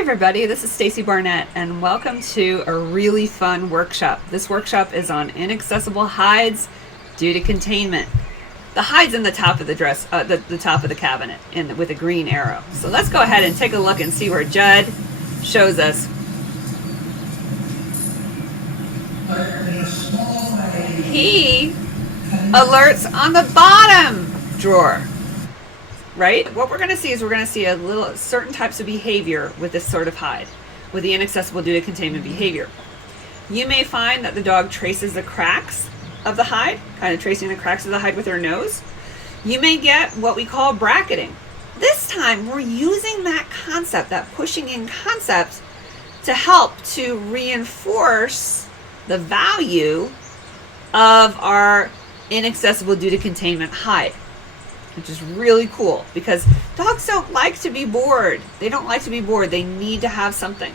everybody, this is Stacy Barnett and welcome to a really fun workshop. This workshop is on inaccessible hides due to containment. The hide's in the top of the dress, the top of the cabinet with a green arrow. So let's go ahead and take a look and see where Judd shows us. He alerts on the bottom drawer. Right? What we're going to see is certain types of behavior with this sort of hide, with the inaccessible due to containment behavior. You may find that the dog traces the cracks of the hide, kind of tracing the cracks of the hide with her nose. You may get what we call bracketing. This time we're using that concept, that pushing in concept, to help to reinforce the value of our inaccessible due to containment hide, which is really cool because dogs don't like to be bored. They don't like to be bored. They need to have something.